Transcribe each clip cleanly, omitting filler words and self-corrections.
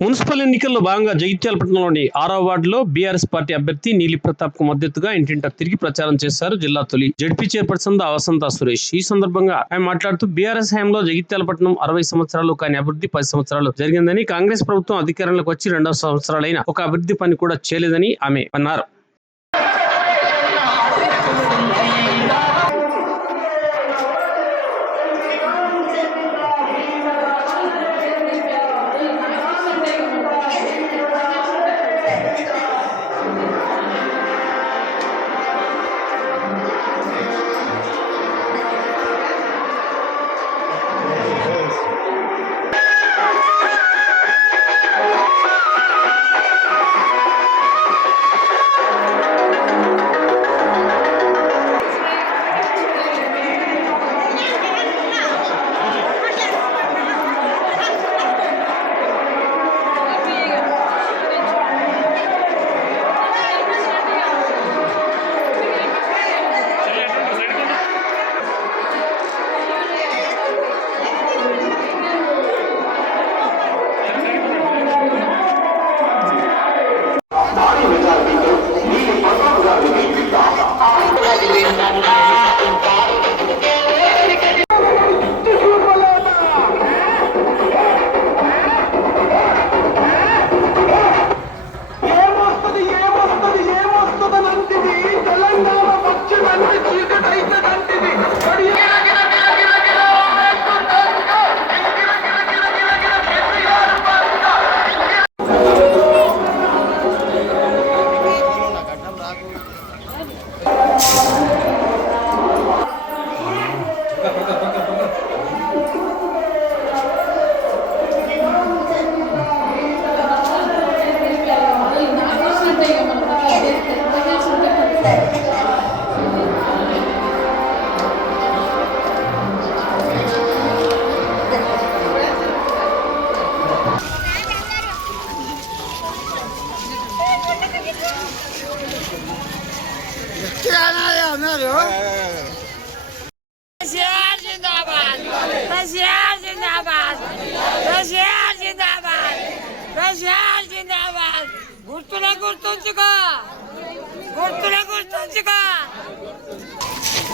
Municipal ఎన్నికల్లో భాగంగా జగిత్యాల పట్టణంలోని 6వ వార్డులో బీఆర్ఎస్ పార్టీ అభ్యర్థి నీలి ప్రతాప్ కు మద్దతుగా ఇంటింటా తిరిగి ప్రచారం చేశారు జిల్లా తొలి జడ్పీ చైర్పర్సన్ వసంత సురేష్. ఈ సందర్భంగా ఆయన మాట్లాడుతూ బీఆర్ఎస్ హయాంలో జగిత్యాల పట్టణం 60 సంవత్సరాలు కానీ అభివృద్ధి 10 సంవత్సరాలు జరిగిందని, కాంగ్రెస్ ప్రభుత్వం అధికారంలోకి వచ్చి 2 సంవత్సరాలైన ఒక అభివృద్ధి పని కూడా చేయలేదని ఆమె అన్నారు.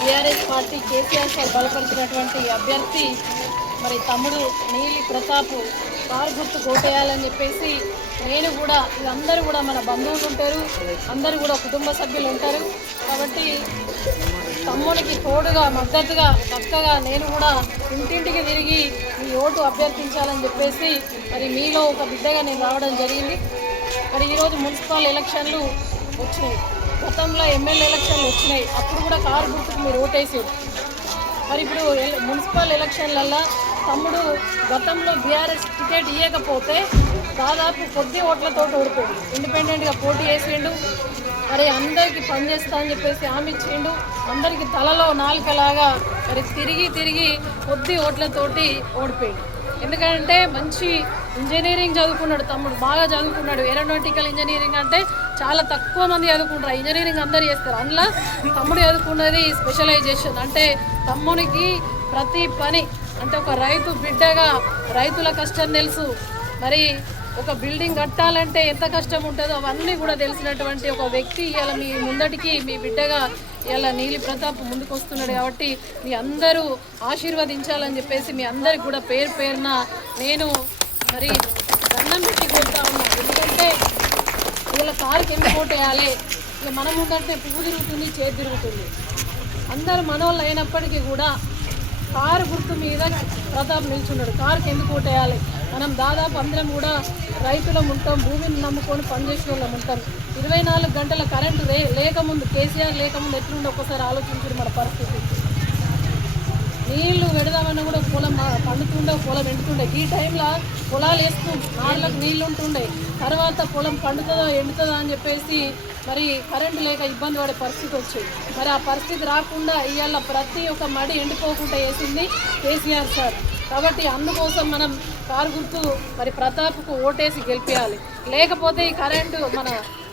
బీఆర్ఎస్ పార్టీ కేసీఆర్ సార్ బలపరిచినటువంటి అభ్యర్థి మరి తమ్ముడు నీలి ప్రతాప్ కారు గుర్తు కోటేయాలని చెప్పేసి నేను కూడా అందరూ కూడా మన బంధువులు ఉంటారు, అందరూ కూడా కుటుంబ సభ్యులు ఉంటారు. కాబట్టి తమ్ముడికి తోడుగా మద్దతుగా చక్కగా నేను కూడా ఇంటింటికి తిరిగి మీ ఓటు అభ్యర్థించాలని చెప్పేసి మరి మీలో ఒక బిడ్డగా నేను రావడం జరిగింది. మరి ఈరోజు మున్సిపల్ ఎలక్షన్లు వచ్చినాయి, గతంలో ఎమ్మెల్యే ఎలక్షన్లు వచ్చినాయి, అప్పుడు కూడా కారు గుర్తుకు మీరు ఓటేసారు. మరి ఇప్పుడు మున్సిపల్ ఎలక్షన్లల్లో తమ్ముడు గతంలో బీఆర్ఎస్ టికెట్ ఇవ్వకపోతే దాదాపు కొద్ది ఓట్లతో ఓడిపోయాడు, ఇండిపెండెంట్గా పోటీ చేసిండు. మరి అందరికీ పనిచేస్తా అని చెప్పేసి హామీ ఇచ్చిండు, అందరికీ తలలో నాలుకలాగా మరి తిరిగి కొద్ది ఓట్లతోటి ఓడిపోయాడు. ఎందుకంటే మంచి ఇంజనీరింగ్ చదువుకున్నాడు తమ్ముడు, బాగా చదువుకున్నాడు. ఏరోనాటికల్ ఇంజనీరింగ్ అంటే చాలా తక్కువ మంది చదువుకుంటారు, ఇంజనీరింగ్ అందరు చేస్తారు. అందులో తమ్ముడు చదువుకున్నది స్పెషలైజేషన్. అంటే తమ్మునికి ప్రతి పని అంటే ఒక రైతు బిడ్డగా రైతుల కష్టం తెలుసు. మరి ఒక బిల్డింగ్ కట్టాలంటే ఎంత కష్టం ఉంటుందో అవన్నీ కూడా తెలిసినటువంటి ఒక వ్యక్తి ఇవాళ మీ ముందటికి మీ బిడ్డగా ఇలా నీలి ప్రతాప్ ముందుకు వస్తున్నాడు. కాబట్టి మీ అందరూ ఆశీర్వదించాలని చెప్పేసి మీ అందరికి కూడా పేరు పేరున నేను మరి దండం పెట్టి కోరుతా ఉన్నా. ఎందుకంటే ఇలా కారుకి ఎందుకు ఓటేయాలి, ఇక మన ముందంటే పువ్వు తిరుగుతుంది, చేతి తిరుగుతుంది. అందరూ మనోళ్ళు అయినప్పటికీ కూడా కారు గుర్తు మీద ప్రతాప్ నిల్చున్నాడు. కారుకి ఎందుకు ఓటేయాలి, మనం దాదాపు అందరం కూడా రైతులం ఉంటాం, భూమిని నమ్ముకొని పనిచేసే వాళ్ళం ఉంటాం. 24 గంటల కరెంటు లేకముందు కేసీఆర్ లేకముందు ఎట్లుండే ఒక్కసారి ఆలోచించారు మన పరిస్థితి. నీళ్లు పెడదామన్నా కూడా పొలం పండుతుండే, పొలం ఎండుతుండే. ఈ టైంలో పొలాలు వేస్తూ నార్లకు నీళ్ళు ఉంటుండే, తర్వాత పొలం పండుతుందో ఎండుతుందో అని చెప్పేసి మరి కరెంటు లేక ఇబ్బంది పడే పరిస్థితి వచ్చేది. మరి ఆ పరిస్థితి రాకుండా ఇవాళ ప్రతి ఒక్క మడి ఎండిపోకుండా వేసింది కేసీఆర్ సార్. కాబట్టి అందుకోసం మనం కారు గుర్తు మరి ప్రతాప్కు ఓటేసి గెలిపించాలి. లేకపోతే ఈ కరెంటు మన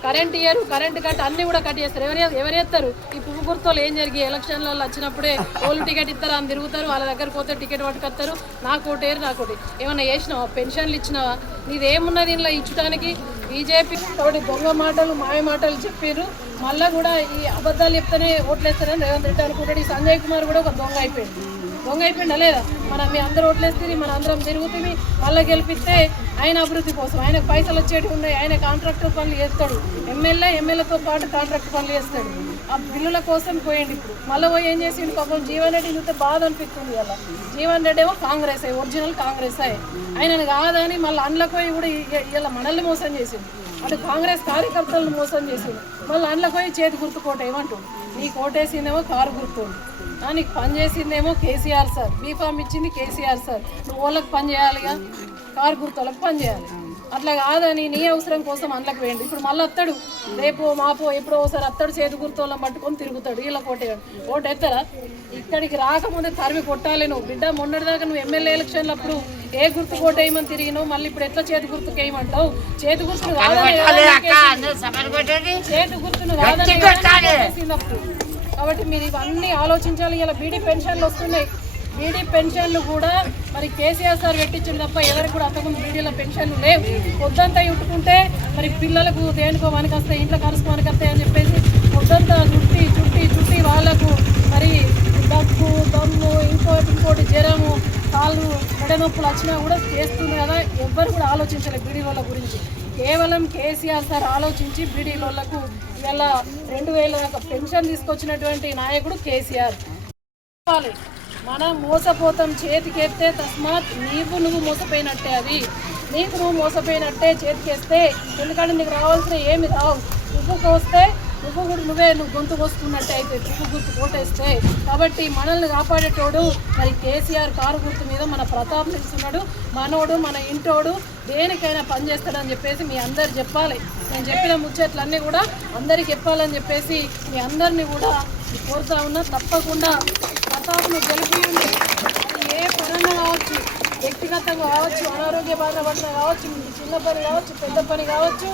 కరెంట్ ఇయర్ కరెంట్ కట్ అన్ని కూడా కట్ చేస్తారు. ఎవరు చేస్తారు? ఈ పువ్వు గుర్తులు ఏం జరిగి ఎలక్షన్లలో వచ్చినప్పుడే ఓళ్ళు టికెట్ ఇస్తారు అని తిరుగుతారు, వాళ్ళ దగ్గర పోతే టికెట్ పట్టుకొస్తారు, నాకు ఓటేరు నాకు ఓటు. ఏమన్నా చేసినావా? పెన్షన్లు ఇచ్చినావా? నీదేమున్నది ఇంట్లో ఇచ్చడానికి? బీజేపీ తోటి దొంగ మాటలు మాయ మాటలు చెప్పారు. మళ్ళీ కూడా ఈ అబద్ధాలు చెప్తేనే ఓట్లేస్తారని రేవంత్ రెడ్డి అనుకుంటాడు. ఈ సంజయ్ కుమార్ కూడా ఒక దొంగ అయిపోయిందా లేదా? మీ అందరూ ఓట్లేస్తే మన అందరం తిరుగుతుంది. మళ్ళీ గెలిపిస్తే ఆయన అభివృద్ధి కోసం ఆయనకు పైసలు వచ్చేటివి ఉన్నాయి. ఆయన కాంట్రాక్టర్ పనులు చేస్తాడు, ఎమ్మెల్యేతో పాటు కాంట్రాక్టర్ పనులు చేస్తాడు. ఆ బిల్లుల కోసం పోయింది. ఇప్పుడు మళ్ళీ పోయి ఏం చేసిండు? పాపం జీవన్ రెడ్డి చూస్తే బాధ అనిపిస్తుంది. అలా జీవన్ రెడ్డి ఏమో కాంగ్రెస్ ఒరిజినల్ కాంగ్రెస్ ఆయనను కాదని మళ్ళీ అండ్లకు పోయి కూడా ఇలా మనల్ని మోసం చేసిండు. అటు కాంగ్రెస్ కార్యకర్తలను మోసం చేసిండు. మళ్ళీ అండ్లకు పోయి చేతి గుర్తు కోట ఏమంటుండు? నీకు ఓటేసిందేమో కారు గుర్తుండు, నీకు పని చేసిందేమో కేసీఆర్ సార్, బీఫామ్ ఇచ్చింది కేసీఆర్ సార్, నువ్వు వాళ్ళకి పని చేయాలిగా, కారు గుర్తులకు పని చేయాలి. అట్లా కాదని నీ అవసరం కోసం అందులోకి వేయండి. ఇప్పుడు మళ్ళీ వస్తాడు, రేపు మాపో ఎప్పుడో ఒకసారి వస్తాడు, చేతి గుర్తులను పట్టుకొని తిరుగుతాడు. వీళ్ళకి ఓటు ఎత్తారా? ఇక్కడికి రాకముందే తరిమి కొట్టాలి. నువ్వు బిడ్డ మొన్నటిదాకా నువ్వు ఎమ్మెల్యే ఎలక్షన్లు అప్పుడు ఏ గుర్తు కోట వేయమని తిరిగినావు, మళ్ళీ ఇప్పుడు ఎట్లా చేతి గుర్తుకు వేయమంటావు? చేతి గుర్తును కాదనేసినప్పుడు. కాబట్టి మీరు ఇవన్నీ ఆలోచించాలి. ఇలా బీడీ పెన్షన్లు వస్తున్నాయి. బీడీ పెన్షన్లు కూడా మరి కేసీఆర్ సార్ పెట్టించింది తప్ప ఎవరికి కూడా అంతకుముందు బీడీల పెన్షన్లు లేవు. పొద్దంతా ఇట్టుకుంటే మరి పిల్లలకు దేనికో మనకి వస్తాయి, ఇంట్లో ఖర్చుకు మనకి వస్తాయి అని చెప్పేసి పొద్దంతా చుట్టి వాళ్ళకు మరి దగ్గు దమ్ము ఇంకోటి జ్వరము కాళ్ళు మెడ నొప్పులు వచ్చినా కూడా చేస్తుంది కదా. ఎవ్వరు కూడా ఆలోచించలేదు బీడీ వాళ్ళ గురించి. కేవలం కేసీఆర్ సార్ ఆలోచించి బీడీ వాళ్ళకు ఇలా 2000 దాకా పెన్షన్ తీసుకొచ్చినటువంటి నాయకుడు కేసీఆర్. మనం మోసపోతాం చేతికెత్తే, తస్మాత్ నువ్వు మోసపోయినట్టే. అది నీకు నువ్వు మోసపోయినట్టే చేతికేస్తే. ఎందుకంటే నీకు రావాల్సిన ఏమి రావు. నువ్వు వస్తే నువ్వు గొంతు కోసుకున్నట్టే అయితే పువ్వు గుర్తు కోటేస్తే. కాబట్టి మనల్ని కాపాడేటోడు మరి కేసీఆర్ కారు గుర్తు మీద మన ప్రతాప్ నిలుస్తున్నాడు. మనోడు మన ఇంటోడు దేనికైనా పనిచేస్తాడని చెప్పేసి మీ అందరు చెప్పాలి. నేను చెప్పిన ముచ్చట్లన్నీ కూడా అందరికి చెప్పాలని చెప్పేసి మీ అందరినీ కూడా కోరుతా ఉన్నా. తప్పకుండా ప్రతాప్ను గెలిపియండి. అది ఏ పరంగా కావచ్చు, వ్యక్తిగతంగా కావచ్చు, అనారోగ్య బాధ పడిన కావచ్చు, చిన్న పని కావచ్చు, పెద్ద పని కావచ్చు,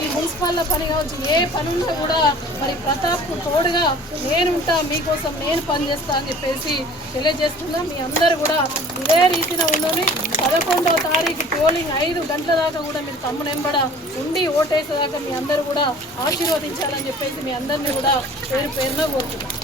ఈ మున్సిపాలిటీ పని కావచ్చు, ఏ పని ఉన్నా కూడా మరి ప్రతాప్కు తోడుగా నేనుంటా, మీకోసం నేను పనిచేస్తా అని చెప్పేసి తెలియజేస్తున్నా. మీ అందరూ కూడా ఇదే రీతిలో ఉన్నది. 11వ తారీఖు పోలింగ్ 5 గంటల దాకా కూడా మీరు తమ్మునెంబడ ఉండి ఓటేసేదాకా మీ అందరూ కూడా ఆశీర్వదించాలని చెప్పేసి మీ అందరినీ కూడా పేరున కోరుతున్నాను.